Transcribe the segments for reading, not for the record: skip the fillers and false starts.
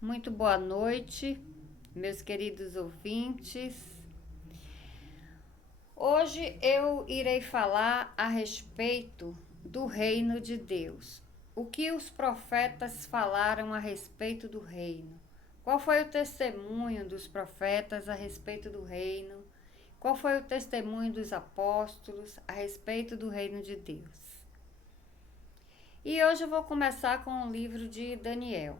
Muito boa noite, meus queridos ouvintes. Hoje eu irei falar a respeito do reino de Deus. O que os profetas falaram a respeito do reino? Qual foi o testemunho dos profetas a respeito do reino? Qual foi o testemunho dos apóstolos a respeito do reino de Deus? E hoje eu vou começar com o livro de Daniel,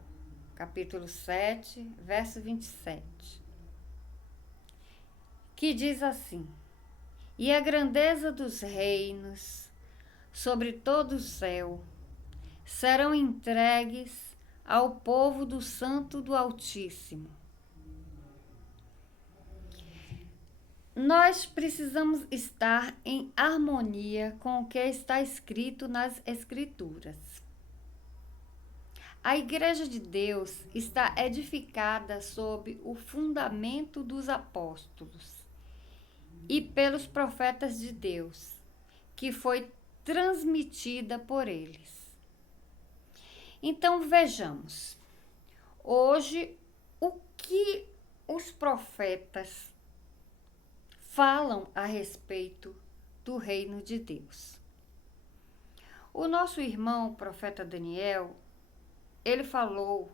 capítulo 7, verso 27, que diz assim: E a grandeza dos reinos sobre todo o céu serão entregues ao povo do Santo do Altíssimo. Nós precisamos estar em harmonia com o que está escrito nas Escrituras. A Igreja de Deus está edificada sob o fundamento dos apóstolos e pelos profetas de Deus, que foi transmitida por eles. Então vejamos, hoje, o que os profetas falam a respeito do reino de Deus. O nosso irmão, o profeta Daniel, ele falou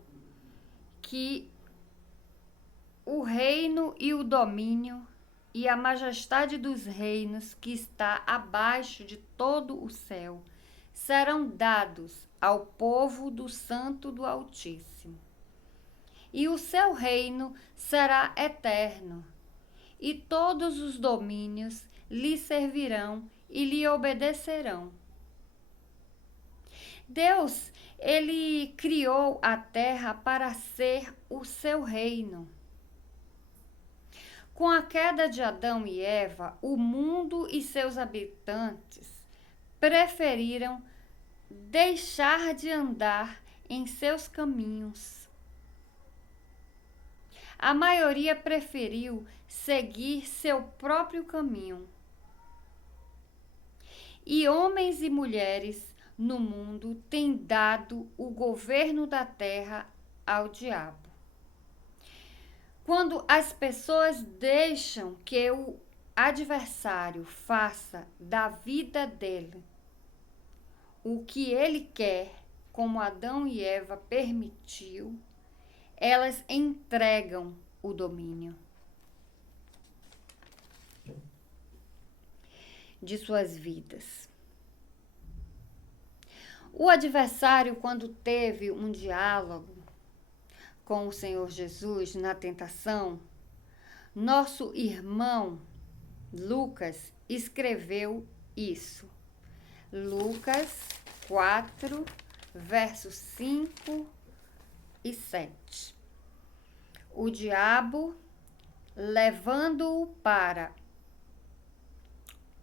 que o reino e o domínio e a majestade dos reinos que está abaixo de todo o céu serão dados ao povo do Santo do Altíssimo. E o seu reino será eterno, e todos os domínios lhe servirão e lhe obedecerão. Deus, ele criou a terra para ser o seu reino. Com a queda de Adão e Eva, o mundo e seus habitantes preferiram deixar de andar em seus caminhos. A maioria preferiu seguir seu próprio caminho. E homens e mulheres no mundo têm dado o governo da terra ao diabo. Quando as pessoas deixam que o adversário faça da vida dele o que ele quer, como Adão e Eva permitiu, elas entregam o domínio de suas vidas. O adversário, quando teve um diálogo com o Senhor Jesus na tentação, nosso irmão Lucas escreveu isso. Lucas 4, versos 5 e 7. O diabo, levando-o para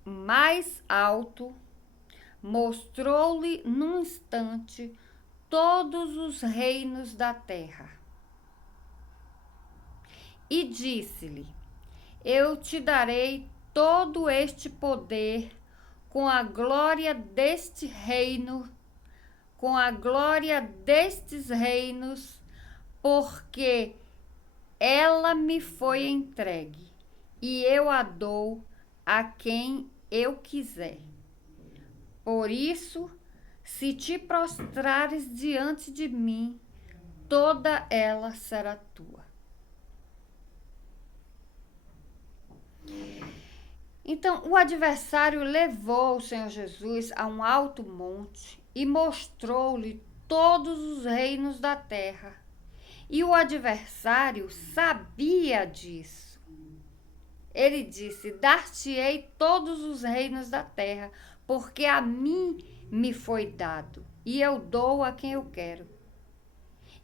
mais alto, mostrou-lhe num instante todos os reinos da terra. E disse-lhe: Eu te darei todo este poder com a glória deste reino, com a glória destes reinos, porque ela me foi entregue, e eu a dou a quem eu quiser. Por isso, se te prostrares diante de mim, toda ela será tua. Então, o adversário levou o Senhor Jesus a um alto monte e mostrou-lhe todos os reinos da terra. E o adversário sabia disso. Ele disse: Dar-te-ei todos os reinos da terra, porque a mim me foi dado, e eu dou a quem eu quero.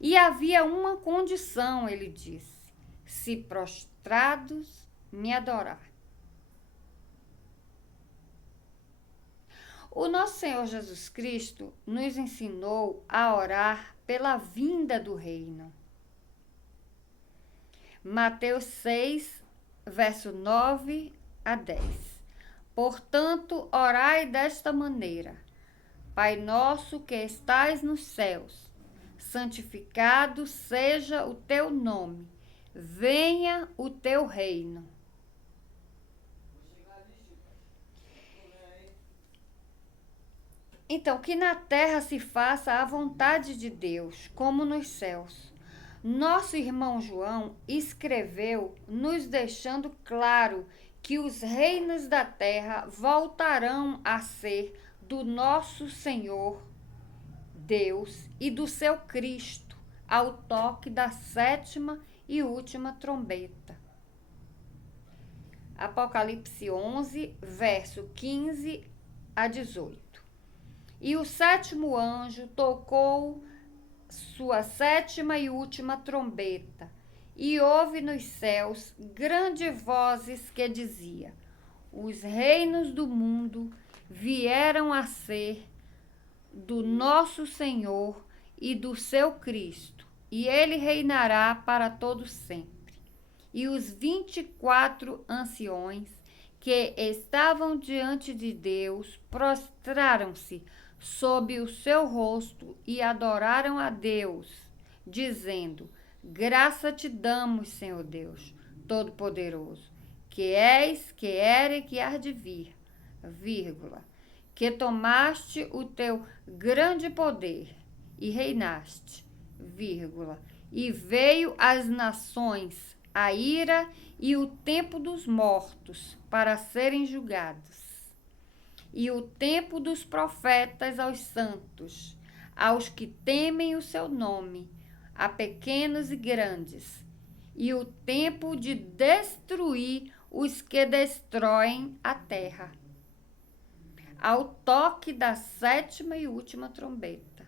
E havia uma condição, ele disse: se prostrados me adorar. O nosso Senhor Jesus Cristo nos ensinou a orar pela vinda do reino. Mateus 6, verso 9 a 10. Portanto, orai desta maneira: Pai nosso que estais nos céus, santificado seja o teu nome, venha o teu reino. Então, que na terra se faça a vontade de Deus, como nos céus. Nosso irmão João escreveu, nos deixando claro que os reinos da terra voltarão a ser do nosso Senhor Deus e do seu Cristo, ao toque da sétima e última trombeta. Apocalipse 11, verso 15 a 18. E o sétimo anjo tocou sua sétima e última trombeta, e houve nos céus grandes vozes que dizia: os reinos do mundo vieram a ser do nosso Senhor e do seu Cristo, e ele reinará para todo sempre. E os 24 anciões que estavam diante de Deus prostraram-se sob o seu rosto e adoraram a Deus, dizendo: graça te damos, Senhor Deus Todo-Poderoso, que és, que era e que há de vir, vírgula, que tomaste o teu grande poder e reinaste, vírgula, e veio às nações a ira e o tempo dos mortos para serem julgados, e o tempo dos profetas aos santos, aos que temem o seu nome, a pequenos e grandes, e o tempo de destruir os que destroem a terra, ao toque da sétima e última trombeta.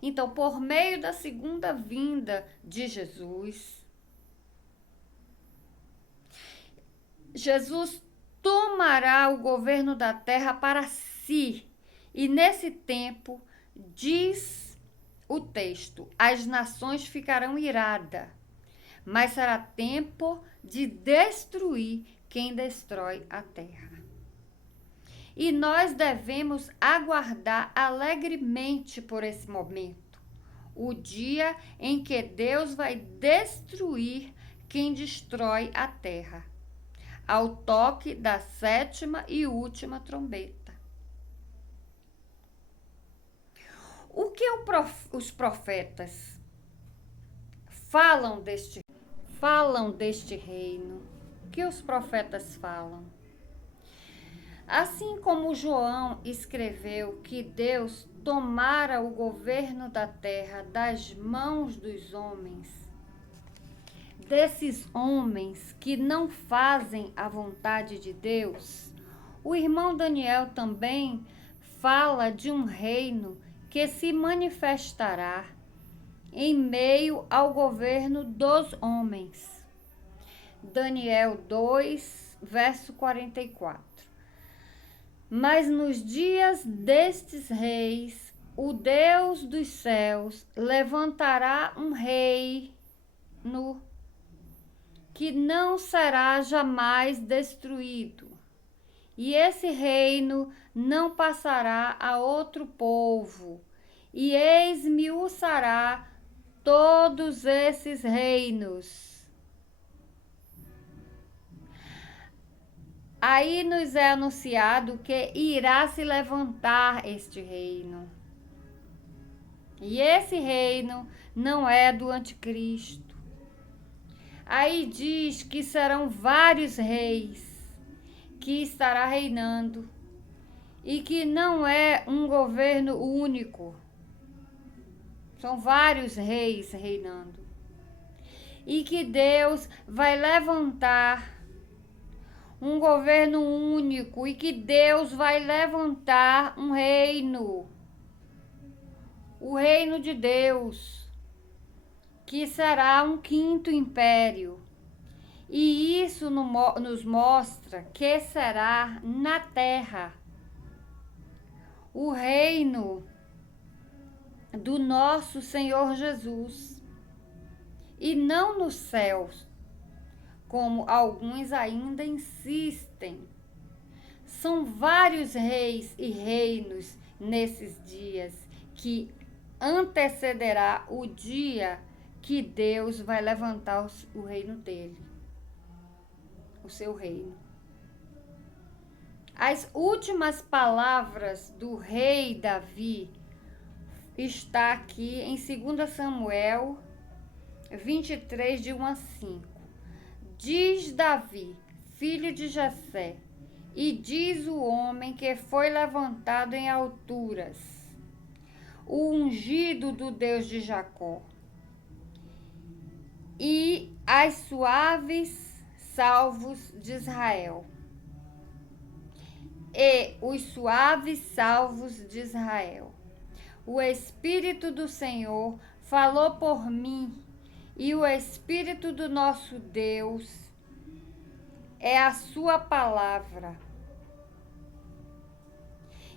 Então, por meio da segunda vinda de Jesus, Jesus tomará o governo da terra para si. E nesse tempo, diz o texto, as nações ficarão iradas, mas será tempo de destruir quem destrói a terra. E nós devemos aguardar alegremente por esse momento, o dia em que Deus vai destruir quem destrói a terra, ao toque da sétima e última trombeta. O que os profetas falam deste reino? O que os profetas falam? Assim como João escreveu que Deus tomara o governo da terra das mãos dos homens, desses homens que não fazem a vontade de Deus, o irmão Daniel também fala de um reino que se manifestará em meio ao governo dos homens. Daniel 2, verso 44. Mas nos dias destes reis, o Deus dos céus levantará um reino que não será jamais destruído, e esse reino não passará a outro povo, e esmiuçará todos esses reinos. Aí nos é anunciado que irá se levantar este reino. E esse reino não é do anticristo. Aí diz que serão vários reis que estará reinando e que não é um governo único. São vários reis reinando. E que Deus vai levantar um governo único e que Deus vai levantar um reino, o reino de Deus, que será um quinto império. E isso nos mostra que será na terra o reino do nosso Senhor Jesus e não nos céus, como alguns ainda insistem. São vários reis e reinos nesses dias que antecederá o dia que Deus vai levantar o reino dele, o seu reino. As últimas palavras do rei Davi está aqui em 2 Samuel 23, de 1 a 5. Diz Davi, filho de Jessé, e diz o homem que foi levantado em alturas, o ungido do Deus de Jacó, e as suaves salvos de Israel. E os suaves salvos de Israel. O Espírito do Senhor falou por mim, e o Espírito do nosso Deus é a sua palavra.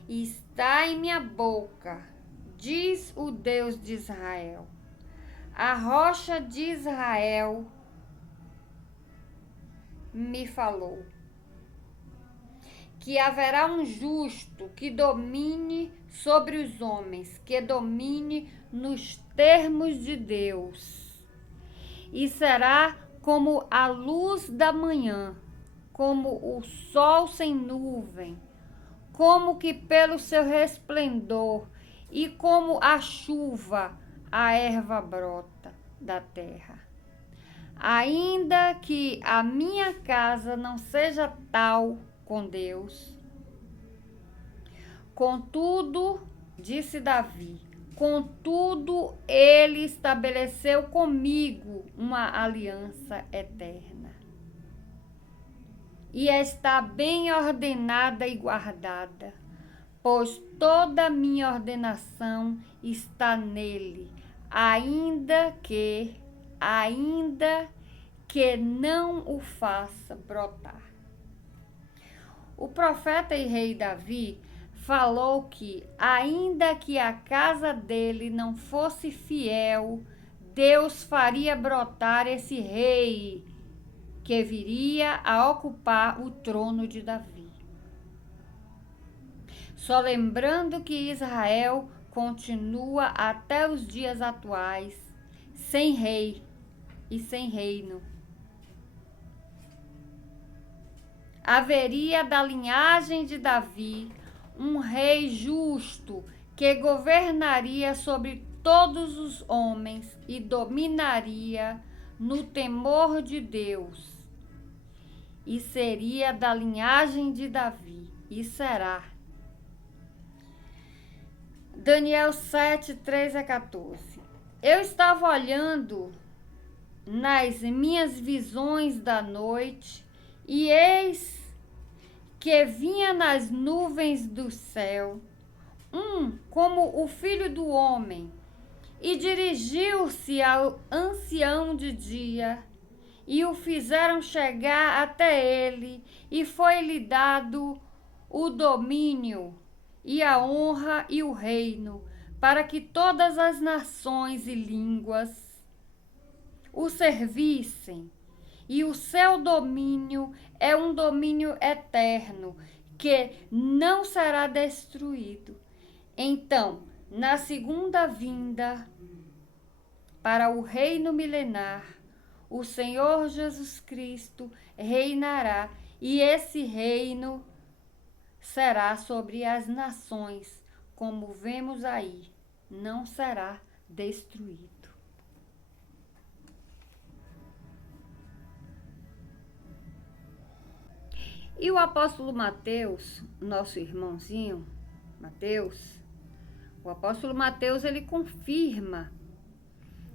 Está em minha boca, diz o Deus de Israel. A rocha de Israel me falou que haverá um justo que domine sobre os homens, que domine nos termos de Deus. E será como a luz da manhã, como o sol sem nuvem, como que pelo seu resplendor, e como a chuva, a erva brota da terra. Ainda que a minha casa não seja tal com Deus, contudo, disse Davi, contudo ele estabeleceu comigo uma aliança eterna, e está bem ordenada e guardada, pois toda a minha ordenação está nele, ainda que não o faça brotar. O profeta e rei Davi falou que, ainda que a casa dele não fosse fiel, Deus faria brotar esse rei que viria a ocupar o trono de Davi. Só lembrando que Israel continua até os dias atuais sem rei e sem reino. Haveria da linhagem de Davi um rei justo que governaria sobre todos os homens e dominaria no temor de Deus. E seria da linhagem de Davi, e será. Daniel 7, 3 a 14. Eu estava olhando nas minhas visões da noite, e eis que vinha nas nuvens do céu como o filho do homem, e dirigiu-se ao ancião de dia, e o fizeram chegar até ele, e foi-lhe dado o domínio, e a honra e o reino, para que todas as nações e línguas o servissem. E o seu domínio é um domínio eterno, que não será destruído. Então, na segunda vinda, para o reino milenar, o Senhor Jesus Cristo reinará, e esse reino será sobre as nações, como vemos aí, não será destruído. E o apóstolo Mateus, nosso irmãozinho, Mateus, o apóstolo Mateus, ele confirma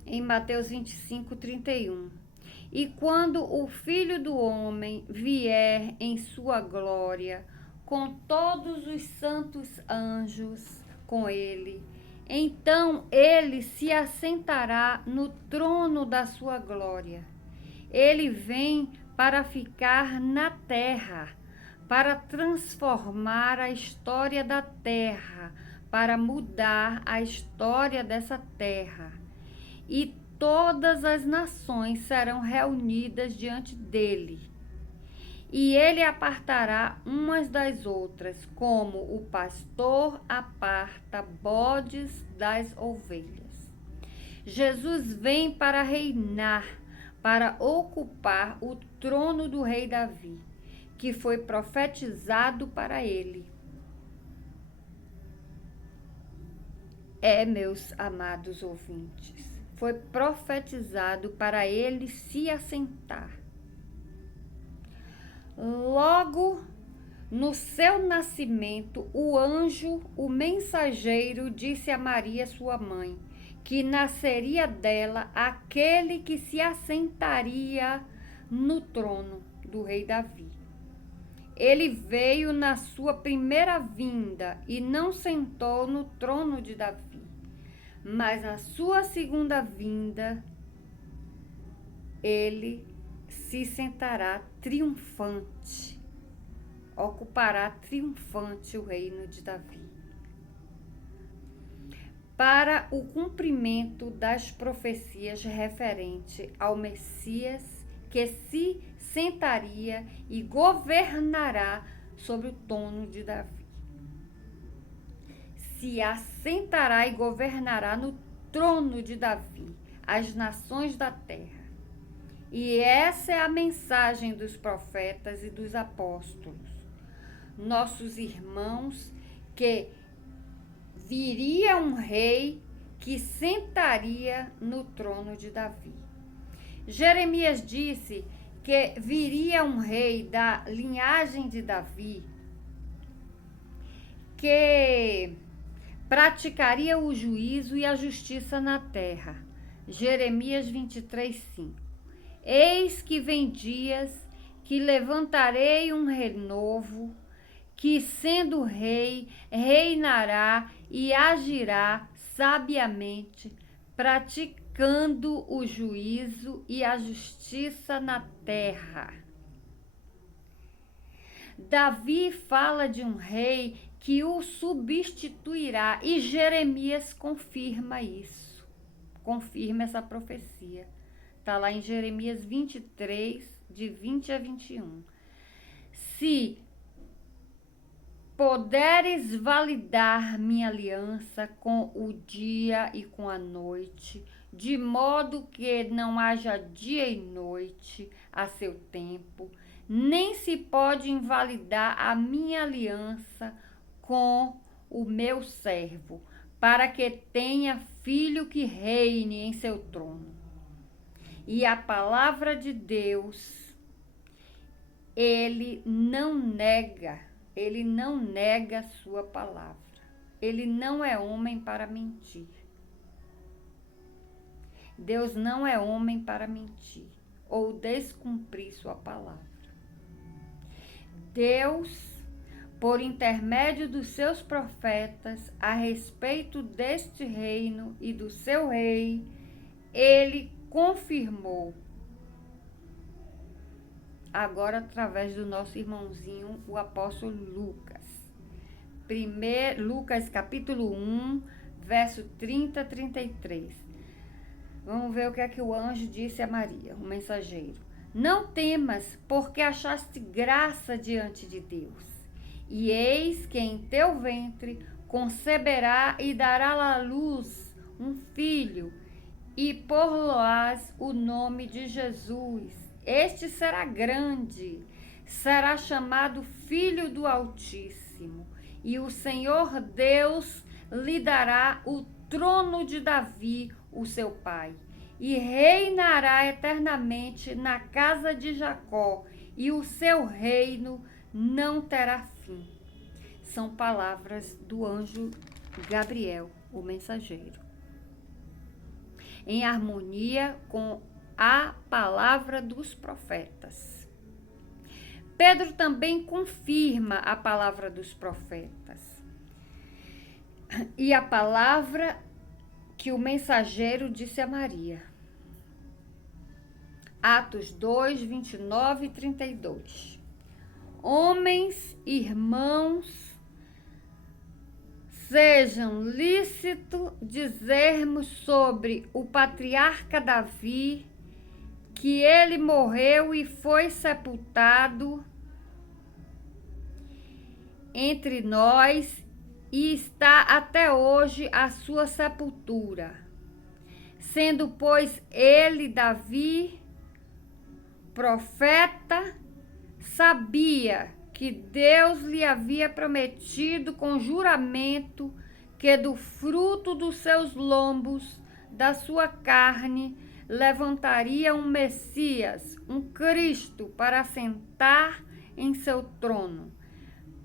em Mateus 25, 31. E quando o Filho do Homem vier em sua glória, com todos os santos anjos com ele, então ele se assentará no trono da sua glória. Ele vem para ficar na terra, para transformar a história da terra, para mudar a história dessa terra. E todas as nações serão reunidas diante dele. e ele apartará umas das outras, como o pastor aparta bodes das ovelhas. Jesus vem para reinar, para ocupar o trono do rei Davi, que foi profetizado para ele. Meus amados ouvintes, foi profetizado para ele se assentar. Logo no seu nascimento, o anjo, o mensageiro, disse a Maria, sua mãe, que nasceria dela aquele que se assentaria no trono do rei Davi. Ele veio na sua primeira vinda e não sentou no trono de Davi, mas na sua segunda vinda ele se sentará triunfante, ocupará triunfante o reino de Davi, para o cumprimento das profecias referente ao Messias que se sentaria e governará sobre o trono de Davi. Se assentará e governará no trono de Davi as nações da terra. E essa é a mensagem dos profetas e dos apóstolos, nossos irmãos, que viria um rei que sentaria no trono de Davi. Jeremias disse que viria um rei da linhagem de Davi que praticaria o juízo e a justiça na terra. Jeremias 23:5. Eis que vem dias que levantarei um rei novo, que sendo rei, reinará e agirá sabiamente, praticando o juízo e a justiça na terra. Davi fala de um rei que o substituirá e Jeremias confirma isso, confirma essa profecia. Está lá em Jeremias 23, de 20 a 21. Se poderes validar minha aliança com o dia e com a noite, de modo que não haja dia e noite a seu tempo, nem se pode invalidar a minha aliança com o meu servo, para que tenha filho que reine em seu trono. E a palavra de Deus, ele não nega a sua palavra. Ele não é homem para mentir. Deus não é homem para mentir ou descumprir sua palavra. Deus, por intermédio dos seus profetas, a respeito deste reino e do seu rei, ele confirmou, agora através do nosso irmãozinho, o apóstolo Lucas. Lucas capítulo 1, verso 30 a 33. Vamos ver o que é que o anjo disse a Maria, o mensageiro. Não temas, porque achaste graça diante de Deus. E eis que em teu ventre conceberá e dará à luz um filho, e por-lo-ás o nome de Jesus. Este será grande, será chamado Filho do Altíssimo, e o Senhor Deus lhe dará o trono de Davi, o seu pai, e reinará eternamente na casa de Jacó, e o seu reino não terá fim. São palavras do anjo Gabriel, o mensageiro, em harmonia com a palavra dos profetas. Pedro também confirma a palavra dos profetas e a palavra que o mensageiro disse a Maria. Atos 2, 29 e 32. Homens, irmãos, sejam lícito dizermos sobre o patriarca Davi que ele morreu e foi sepultado entre nós e está até hoje a sua sepultura. Sendo, pois, ele, Davi, profeta, sabia que Deus lhe havia prometido com juramento que do fruto dos seus lombos, da sua carne, levantaria um Messias, um Cristo, para sentar em seu trono.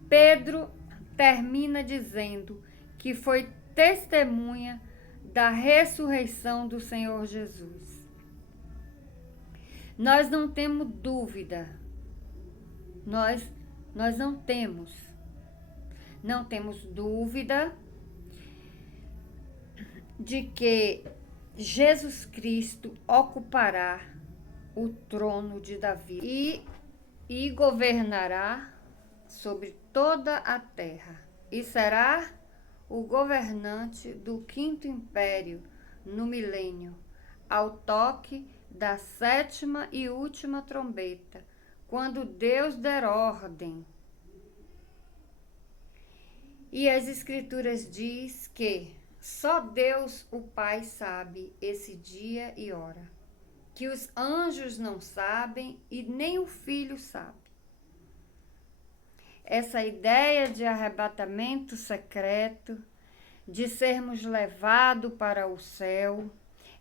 Pedro termina dizendo que foi testemunha da ressurreição do Senhor Jesus. Nós não temos dúvida, nós não temos dúvida de que Jesus Cristo ocupará o trono de Davi e governará sobre toda a terra e será o governante do quinto império no milênio, ao toque da sétima e última trombeta, quando Deus der ordem. E as Escrituras diz que só Deus, o Pai, sabe esse dia e hora, que os anjos não sabem e nem o Filho sabe. Essa ideia de arrebatamento secreto, de sermos levados para o céu,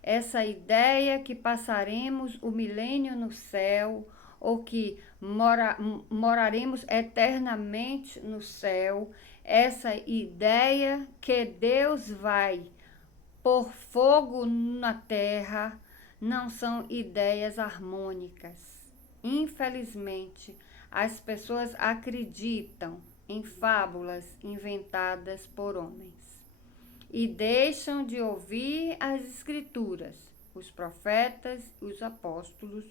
essa ideia que passaremos o milênio no céu, ou que moraremos eternamente no céu, essa ideia que Deus vai pôr fogo na terra, não são ideias harmônicas. Infelizmente, as pessoas acreditam em fábulas inventadas por homens e deixam de ouvir as Escrituras, os profetas, os apóstolos,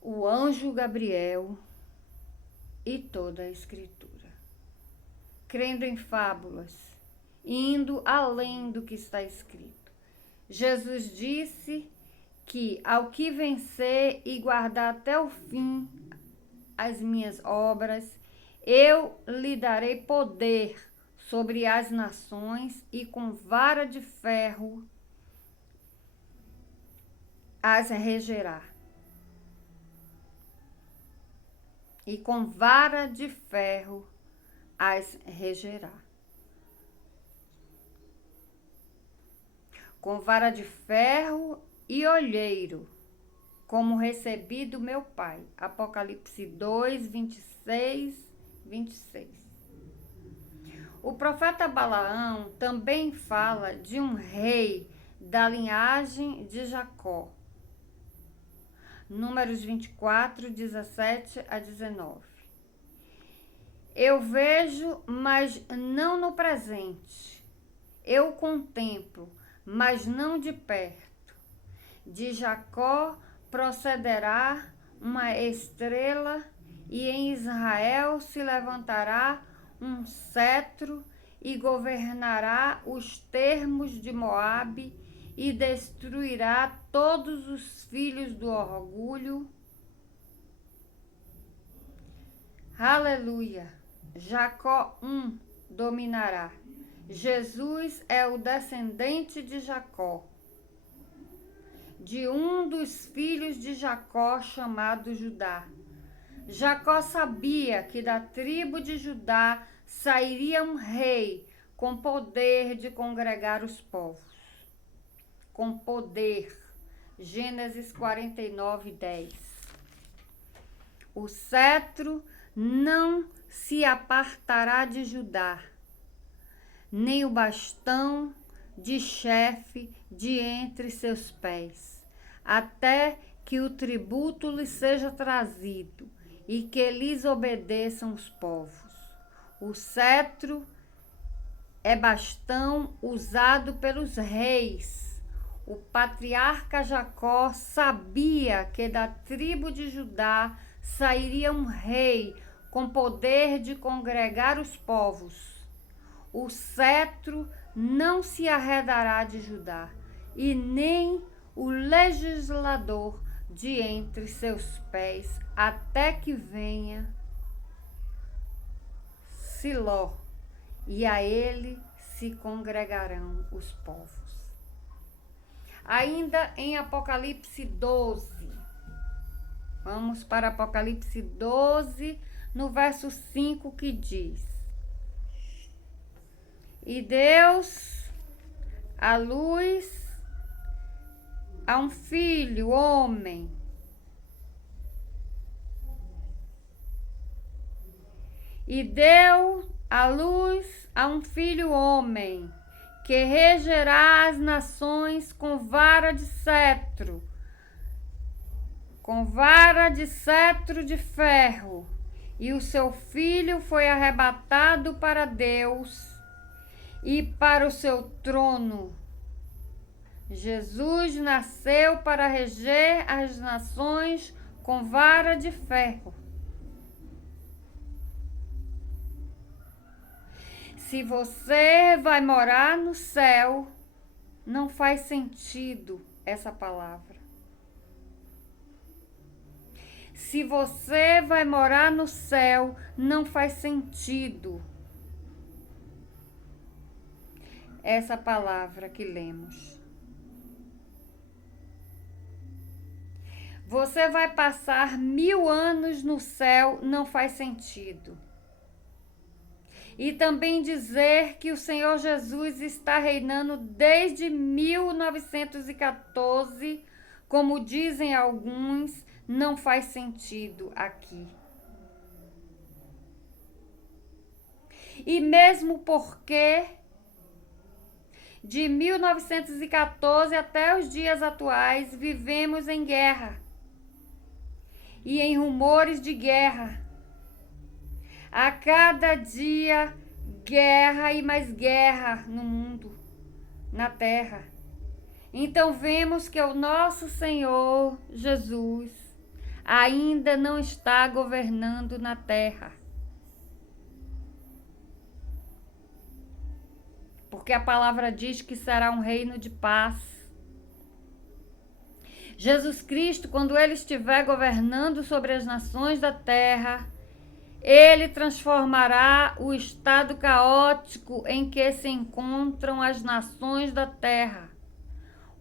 o anjo Gabriel e toda a Escritura, crendo em fábulas, indo além do que está escrito. Jesus disse que ao que vencer e guardar até o fim as minhas obras, eu lhe darei poder sobre as nações e com vara de ferro as regerá. E com vara de ferro as regerá. Com vara de ferro e olheiro, como recebi do meu Pai. Apocalipse 2, 26, 26. O profeta Balaão também fala de um rei da linhagem de Jacó. Números 24, 17 a 19. Eu vejo, mas não no presente. Eu contemplo, mas não de perto. De Jacó procederá uma estrela, e em Israel se levantará um cetro, e governará os termos de Moabe, e destruirá todos os filhos do orgulho. Aleluia! Jacó dominará. Jesus é o descendente de Jacó, de um dos filhos de Jacó chamado Judá. Jacó sabia que da tribo de Judá sairia um rei com poder de congregar os povos. Com poder. Gênesis 49, 10. O cetro não se apartará de Judá, nem o bastão de chefe de entre seus pés, até que o tributo lhe seja trazido e que lhes obedeçam os povos. O cetro é bastão usado pelos reis. O patriarca Jacó sabia que da tribo de Judá sairia um rei com poder de congregar os povos. O cetro não se arredará de Judá, e nem o legislador de entre seus pés, até que venha Siló, e a ele se congregarão os povos. Ainda em Apocalipse 12, vamos para Apocalipse 12, no verso 5, que diz: E Deus a luz a um filho, homem, e deu a luz a um filho, homem, que regerá as nações com vara de cetro de ferro. E o seu filho foi arrebatado para Deus e para o seu trono. Jesus nasceu para reger as nações com vara de ferro. Se você vai morar no céu, não faz sentido essa palavra. Se você vai morar no céu, não faz sentido essa palavra que lemos. Você vai passar 1000 anos no céu, não faz sentido. E também dizer que o Senhor Jesus está reinando desde 1914, como dizem alguns, não faz sentido aqui. E mesmo porque de 1914 até os dias atuais vivemos em guerra e em rumores de guerra. A cada dia, guerra e mais guerra no mundo, na terra. Então vemos que o nosso Senhor Jesus ainda não está governando na terra. Porque a palavra diz que será um reino de paz. Jesus Cristo, quando ele estiver governando sobre as nações da terra, ele transformará o estado caótico em que se encontram as nações da terra.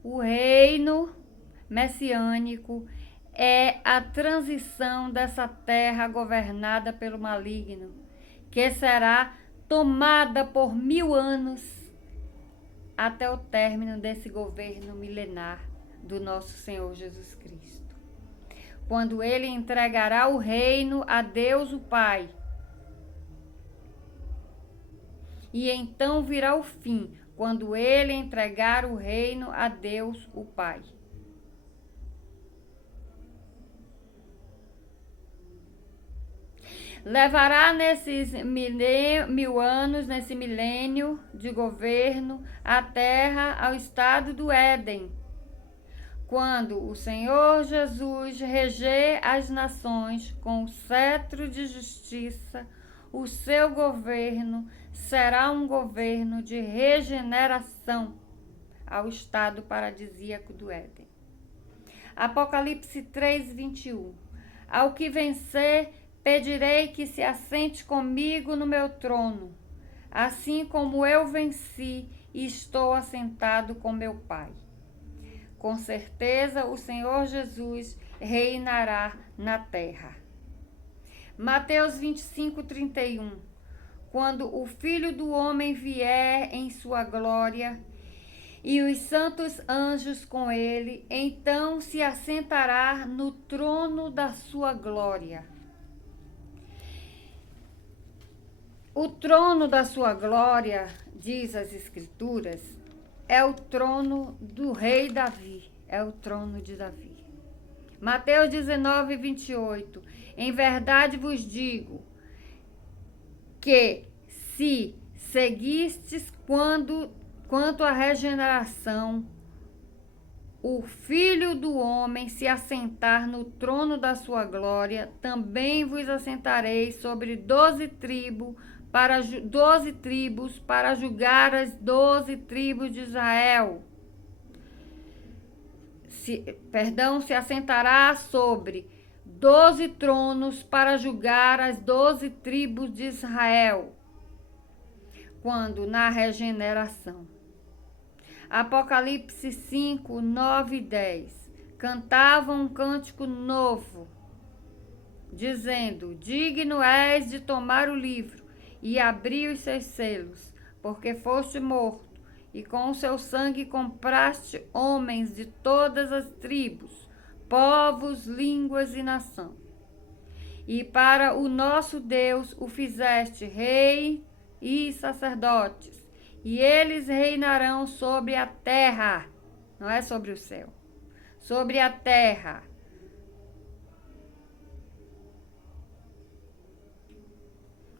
O reino messiânico é a transição dessa terra governada pelo maligno, que será tomada por 1000 anos até o término desse governo milenar do nosso Senhor Jesus Cristo, quando ele entregará o reino a Deus o Pai. E então virá o fim, quando ele entregar o reino a Deus o Pai. Levará nesses 1000 anos, nesse milênio de governo, a terra ao estado do Éden, quando o Senhor Jesus reger as nações com o cetro de justiça. O seu governo será um governo de regeneração ao estado paradisíaco do Éden. Apocalipse 3:21. Ao que vencer, pedirei que se assente comigo no meu trono, assim como eu venci e estou assentado com meu Pai. Com certeza o Senhor Jesus reinará na terra. Mateus 25:31. Quando o Filho do Homem vier em sua glória e os santos anjos com ele, então se assentará no trono da sua glória. O trono da sua glória, diz as Escrituras, é o trono do rei Davi, é o trono de Davi. Mateus 19:28. Em verdade vos digo que se seguistes quanto à regeneração, o Filho do Homem se assentar no trono da sua glória, também vos assentareis sobre 12 tribos para julgar as 12 tribos de Israel. Se assentará sobre 12 tronos para julgar as 12 tribos de Israel. quando na regeneração. Apocalipse 5, 9 e 10. Cantavam um cântico novo, dizendo: digno és de tomar o livro e abrir os seus selos, porque foste morto, e com o seu sangue compraste homens de todas as tribos, povos, línguas e nação. E para o nosso Deus o fizeste rei e sacerdotes, e eles reinarão sobre a terra, não é sobre o céu, sobre a terra.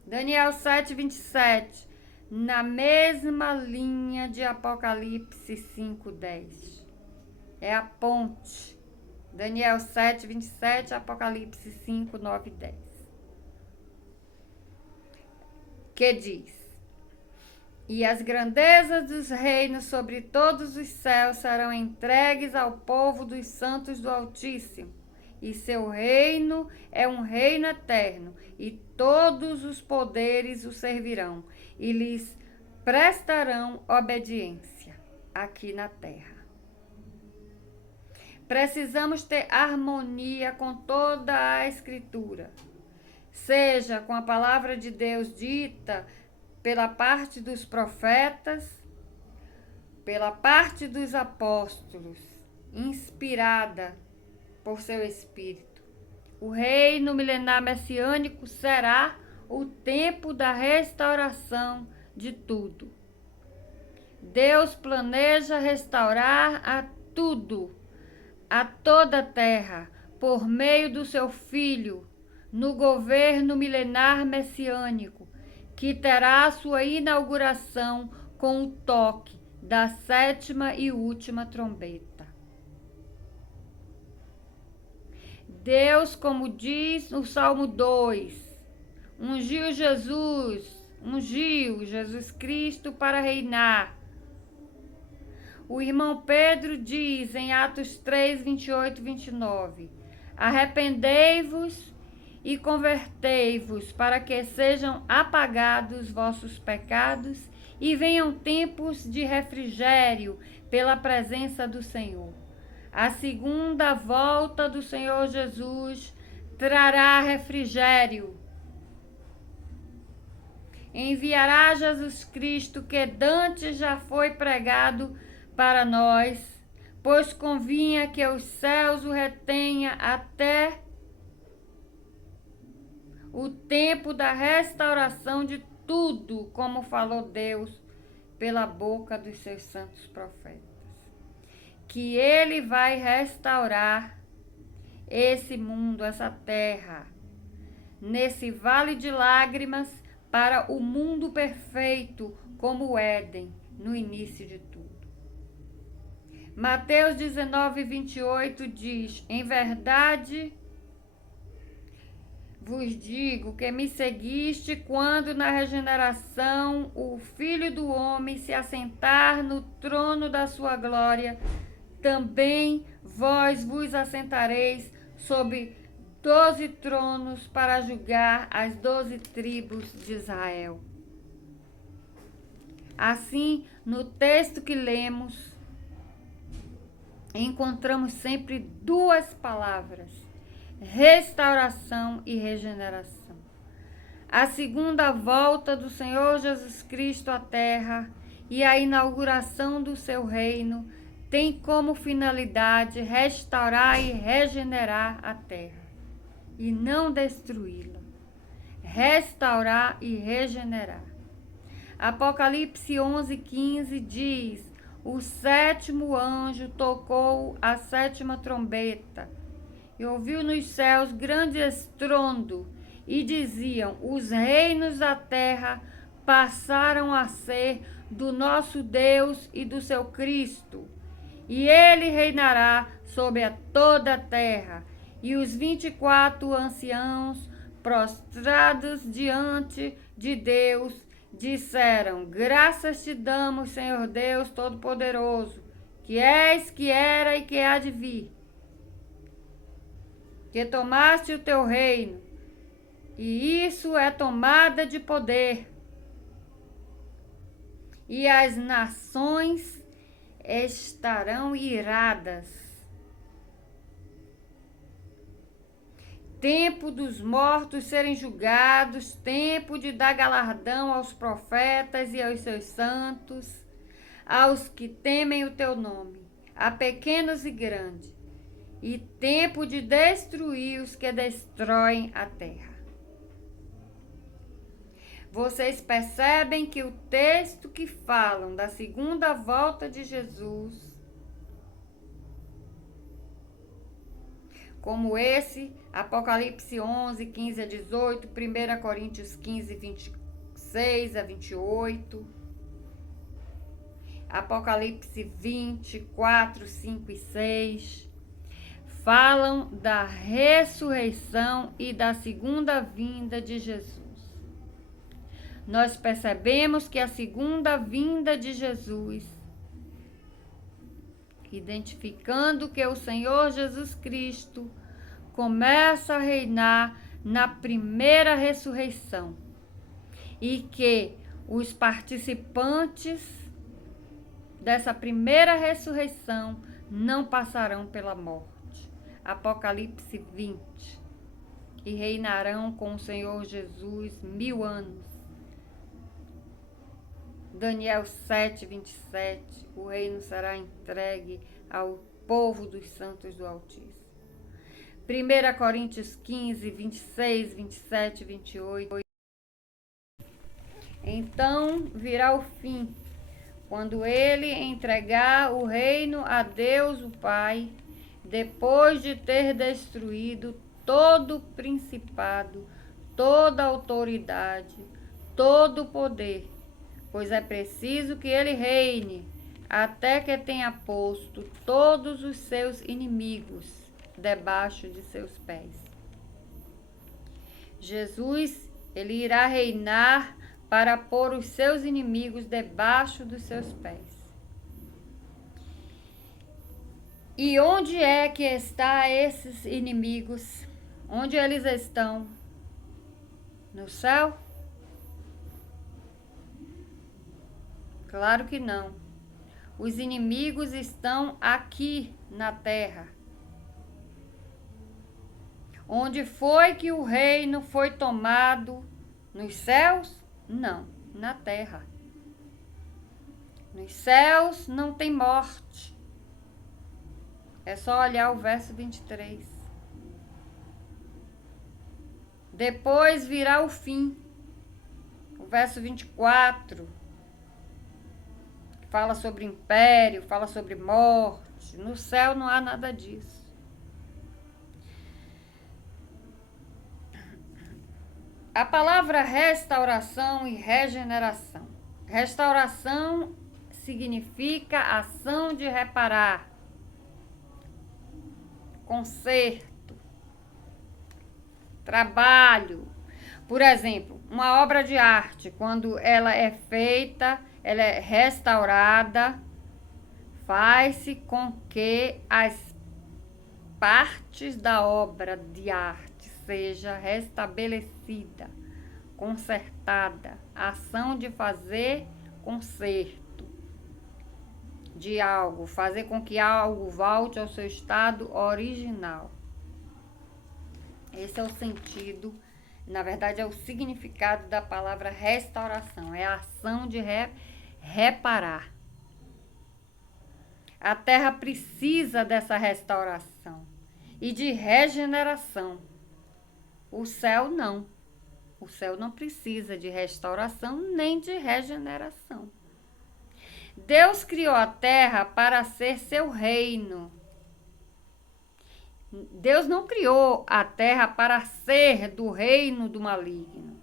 Daniel 7, 27, na mesma linha de Apocalipse 5, 10. É a ponte. Daniel 7, 27, Apocalipse 5, 9 e 10. Que diz: e as grandezas dos reinos sobre todos os céus serão entregues ao povo dos santos do Altíssimo, e seu reino é um reino eterno, e todos os poderes o servirão, e lhes prestarão obediência aqui na terra. Precisamos ter harmonia com toda a Escritura, seja com a palavra de Deus dita pela parte dos profetas, pela parte dos apóstolos, inspirada por seu Espírito. O reino milenar messiânico será o tempo da restauração de tudo. Deus planeja restaurar a tudo, a toda a terra, por meio do seu Filho, no governo milenar messiânico, que terá sua inauguração com o toque da 7ª e última trombeta. Deus, como diz no Salmo 2, ungiu Jesus Cristo para reinar. O irmão Pedro diz em Atos 3, 28 e 29, arrependei-vos e convertei-vos para que sejam apagados vossos pecados e venham tempos de refrigério pela presença do Senhor. A segunda volta do Senhor Jesus trará refrigério. Enviará Jesus Cristo, que dantes já foi pregado para nós, pois convinha que os céus o retenha até o tempo da restauração de tudo, como falou Deus pela boca dos seus santos profetas. Que Ele vai restaurar esse mundo, essa terra, nesse vale de lágrimas, para o mundo perfeito, como o Éden, no início de tudo. Mateus 19, 28 diz: em verdade vos digo que me seguiste quando na regeneração o Filho do Homem se assentar no trono da sua glória, também vós vos assentareis sobre 12 tronos para julgar as 12 tribos de Israel. Assim, no texto que lemos, encontramos sempre duas palavras: restauração e regeneração. A segunda volta do Senhor Jesus Cristo à terra e a inauguração do seu reino tem como finalidade restaurar e regenerar a terra e não destruí-la. Restaurar e regenerar. Apocalipse 11:15 diz: o 7º anjo tocou a 7ª trombeta e ouviu nos céus grande estrondo, e diziam: os reinos da terra passaram a ser do nosso Deus e do seu Cristo, e ele reinará sobre toda a terra. E os 24 anciãos, prostrados diante de Deus, disseram: graças te damos, Senhor Deus Todo-Poderoso, que és, que era e que há de vir, que tomaste o teu reino, e isso é tomada de poder, e as nações estarão iradas. Tempo dos mortos serem julgados, tempo de dar galardão aos profetas e aos seus santos, aos que temem o teu nome, a pequenos e grandes, e tempo de destruir os que destroem a terra. Vocês percebem que o texto que falam da segunda volta de Jesus, como esse, Apocalipse 11, 15 a 18, 1 Coríntios 15, 26 a 28, Apocalipse 20, 4, 5 e 6, falam da ressurreição e da segunda vinda de Jesus. Nós percebemos que a segunda vinda de Jesus, identificando que o Senhor Jesus Cristo começa a reinar na primeira ressurreição e que os participantes dessa primeira ressurreição não passarão pela morte. Apocalipse 20. E reinarão com o Senhor Jesus 1000 anos. Daniel 7, 27. O reino será entregue ao povo dos santos do Altíssimo. 1 Coríntios 15, 26, 27, 28. Então virá o fim, quando ele entregar o reino a Deus o Pai, depois de ter destruído todo o principado, toda a autoridade, todo o poder, pois é preciso que ele reine até que tenha posto todos os seus inimigos debaixo de seus pés. Jesus, ele irá reinar para pôr os seus inimigos debaixo dos seus pés. E onde é que estão esses inimigos? Onde eles estão? No céu? Claro que não. Os inimigos estão aqui na terra. Onde foi que o reino foi tomado? Nos céus? Não, na terra. Nos céus não tem morte. É só olhar o verso 23. Depois virá o fim. O verso 24. Fala sobre império, fala sobre morte. No céu não há nada disso. A palavra restauração e regeneração. Restauração significa ação de reparar, conserto, trabalho. Por exemplo, uma obra de arte, quando ela é feita, ela é restaurada, faz-se com que as partes da obra de arte seja restabelecida, consertada, ação de fazer conserto de algo, fazer com que algo volte ao seu estado original. Esse é o sentido, na verdade é o significado da palavra restauração, é a ação de reparar. A terra precisa dessa restauração e de regeneração. O céu não. O céu não precisa de restauração nem de regeneração. Deus criou a terra para ser seu reino. Deus não criou a terra para ser do reino do maligno.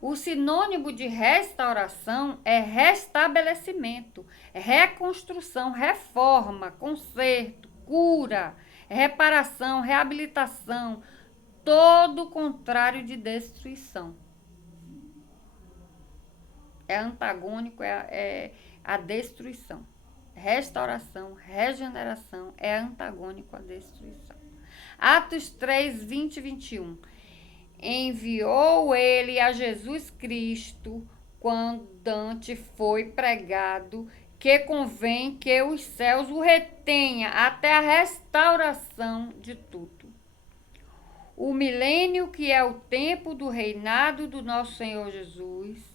O sinônimo de restauração é restabelecimento, reconstrução, reforma, conserto, cura, reparação, reabilitação, todo o contrário de destruição. É antagônico, é a destruição. Restauração, regeneração é antagônico à destruição. Atos 3, 20 e 21. enviou ele a Jesus Cristo quando Dante foi pregado, que convém que os céus o retenha até a restauração de tudo. O milênio, que é o tempo do reinado do nosso Senhor Jesus,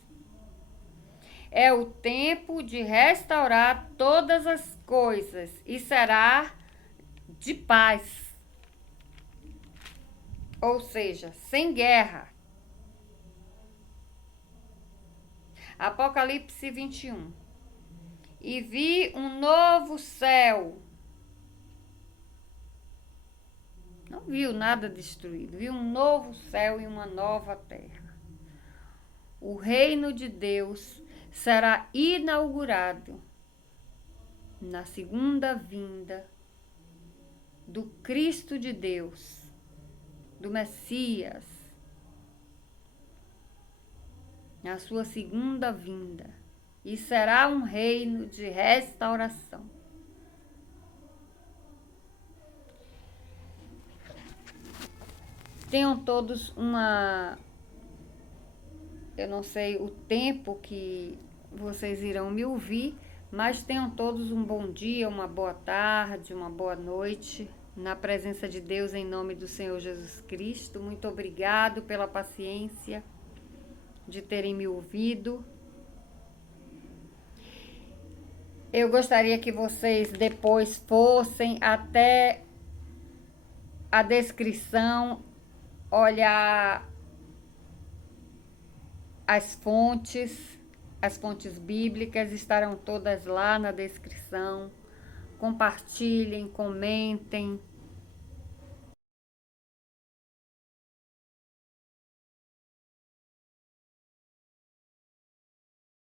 é o tempo de restaurar todas as coisas e será de paz. Ou seja, sem guerra. Apocalipse 21. E vi um novo céu. Não viu nada destruído. Vi um novo céu e uma nova terra. O reino de Deus será inaugurado na segunda vinda do Cristo de Deus, do Messias, na sua segunda vinda. E será um reino de restauração. Tenham todos eu não sei o tempo que vocês irão me ouvir, mas tenham todos um bom dia, uma boa tarde, uma boa noite, na presença de Deus, em nome do Senhor Jesus Cristo. Muito obrigado pela paciência de terem me ouvido. Eu gostaria que vocês depois fossem até a descrição, olhar as fontes bíblicas estarão todas lá na descrição. Compartilhem, comentem,